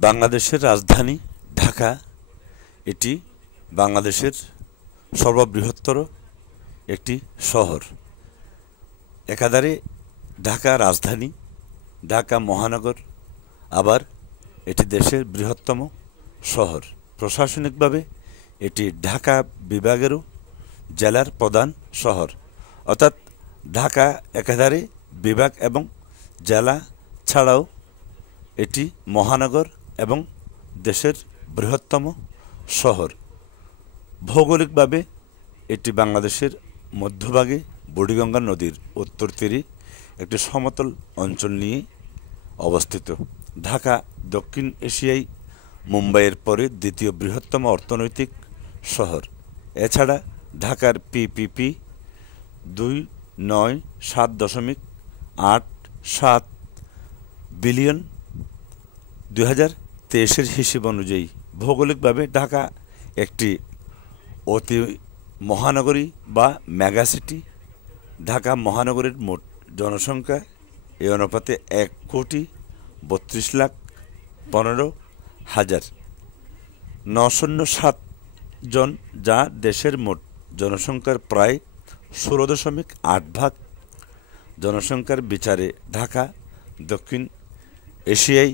বাংলাদেশের রাজধানী ঢাকা এটি বাংলাদেশের সর্ববৃহত্তর একটি শহর। একাধারে ঢাকা রাজধানী, ঢাকা মহানগর, আবার এটি দেশের বৃহত্তম শহর। প্রশাসনিকভাবে এটি ঢাকা বিভাগেরও জেলার প্রধান শহর, অর্থাৎ ঢাকা একাধারে বিভাগ এবং জেলা ছাড়াও এটি মহানগর এবং দেশের বৃহত্তম শহর। ভৌগোলিকভাবে এটি বাংলাদেশের মধ্যভাগে বুড়িগঙ্গা নদীর উত্তর তীরে একটি সমতল অঞ্চল নিয়ে অবস্থিত। ঢাকা দক্ষিণ এশিয়ায় মুম্বাইয়ের পরে দ্বিতীয় বৃহত্তম অর্থনৈতিক শহর। এছাড়া ঢাকার পিপিপি 297.87 বিলিয়ন 2023-এর হিসেব অনুযায়ী। ভৌগোলিকভাবে ঢাকা একটি অতি মহানগরী বা মেগাসিটি। ঢাকা মহানগরীর মোট জনসংখ্যা এই অনুপাতে 1,15,907 জন, যা দেশের মোট জনসংখ্যার প্রায় 16.8 ভাগ। জনসংখ্যার বিচারে ঢাকা দক্ষিণ এশিয়ায়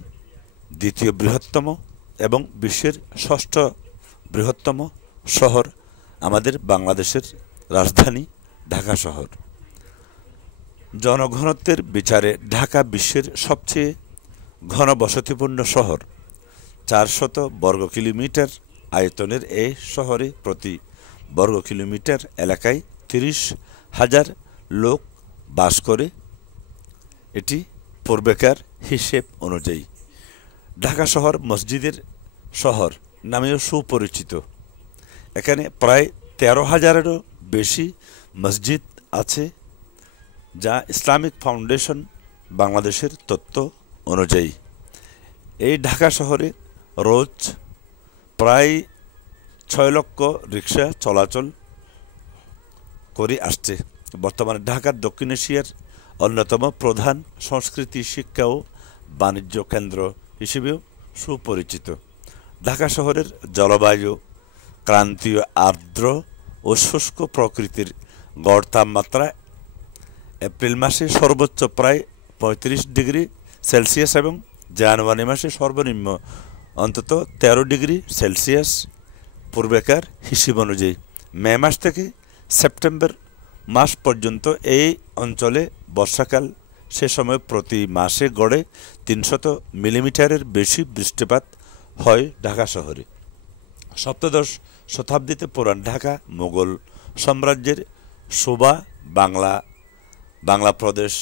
দ্বিতীয় বৃহত্তম এবং বিশ্বের ষষ্ঠ বৃহত্তম শহর আমাদের বাংলাদেশের রাজধানী ঢাকা শহর। জনঘনত্বের বিচারে ঢাকা বিশ্বের সবচেয়ে ঘনবসতিপূর্ণ শহর। 400 বর্গ কিলোমিটার আয়তনের এই শহরে প্রতি বর্গ কিলোমিটার এলাকায় 30,000 লোক বাস করে, এটি পূর্বেকার হিসেব অনুযায়ী। ঢাকা শহর মসজিদের শহর নামেও সুপরিচিত। এখানে প্রায় 13,000-এরও বেশি মসজিদ আছে, যা ইসলামিক ফাউন্ডেশন বাংলাদেশের তথ্য অনুযায়ী। এই ঢাকা শহরে রোজ প্রায় 6 লক্ষ রিক্সা চলাচল করে আসছে। বর্তমানে ঢাকা দক্ষিণ এশিয়ার অন্যতম প্রধান সংস্কৃতি, শিক্ষা ও বাণিজ্য কেন্দ্র হিসেবেও সুপরিচিত। ঢাকা শহরের জলবায়ু ক্রান্তীয়, আর্দ্র ও শুষ্ক প্রকৃতির। গড় তাপমাত্রা এপ্রিল মাসে সর্বোচ্চ প্রায় 35 ডিগ্রি সেলসিয়াস এবং জানুয়ারি মাসে সর্বনিম্ন অন্তত 13 ডিগ্রি সেলসিয়াস পূর্বেকার হিসেব অনুযায়ী। মে মাস থেকে সেপ্টেম্বর মাস পর্যন্ত এই অঞ্চলে বর্ষাকাল। সে সময় প্রতি মাসে গড়ে 300 মিলিমিটারের বেশি বৃষ্টিপাত হয় ঢাকা শহরে। সপ্তদশ শতাব্দীতে পুরান ঢাকা মুঘল সাম্রাজ্যের সুবা বাংলা প্রদেশ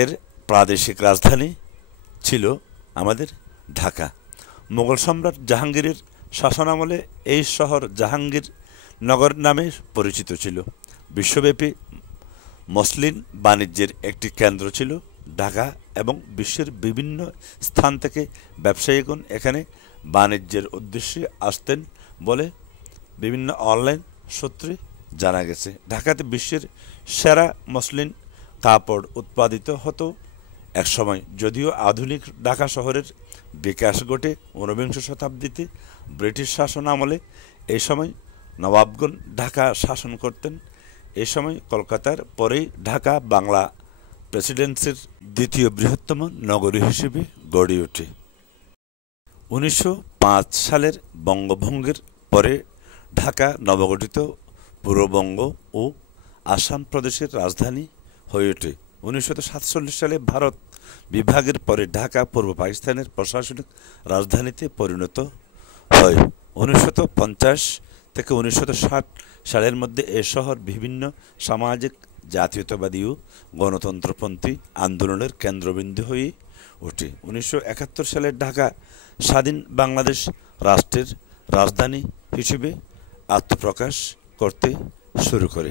এর প্রাদেশিক রাজধানী ছিল আমাদের ঢাকা। মুঘল সম্রাট জাহাঙ্গীরের শাসনামলে এই শহর জাহাঙ্গীর নগর নামে পরিচিত ছিল। বিশ্বব্যাপী মসলিন বাণিজ্যের একটি কেন্দ্র ছিল ঢাকা এবং বিশ্বের বিভিন্ন স্থান থেকে ব্যবসায়ীগণ এখানে বাণিজ্যের উদ্দেশ্যে আসতেন বলে বিভিন্ন অনলাইন সূত্রে জানা গেছে। ঢাকাতে বিশ্বের সেরা মসলিন কাপড় উৎপাদিত হতো একসময়। যদিও আধুনিক ঢাকা শহরের বিকাশ ঘটে 19বিংশ শতাব্দীতে ব্রিটিশ শাসন আমলে। এই সময় নবাবগণ ঢাকা শাসন করতেন। এই সময় কলকাতার পরেই ঢাকা বাংলা প্রেসিডেন্সির দ্বিতীয় বৃহত্তম নগরী হিসেবে গড়ে ওঠে। 1905 সালের বঙ্গভঙ্গের পরে ঢাকা নবগঠিত পূর্ববঙ্গ ও আসাম প্রদেশের রাজধানী হয়ে ওঠে। 1947 সালে ভারত বিভাগের পরে ঢাকা পূর্ব পাকিস্তানের প্রশাসনিক রাজধানীতে পরিণত হয়। 1950 থেকে 1960 সালের মধ্যে এ শহর বিভিন্ন সামাজিক, জাতীয়তাবাদী ও গণতন্ত্রপন্থী আন্দোলনের কেন্দ্রবিন্দু হয়ে ওঠে। 1971 সালে ঢাকা স্বাধীন বাংলাদেশ রাষ্ট্রের রাজধানী হিসেবে আত্মপ্রকাশ করতে শুরু করে।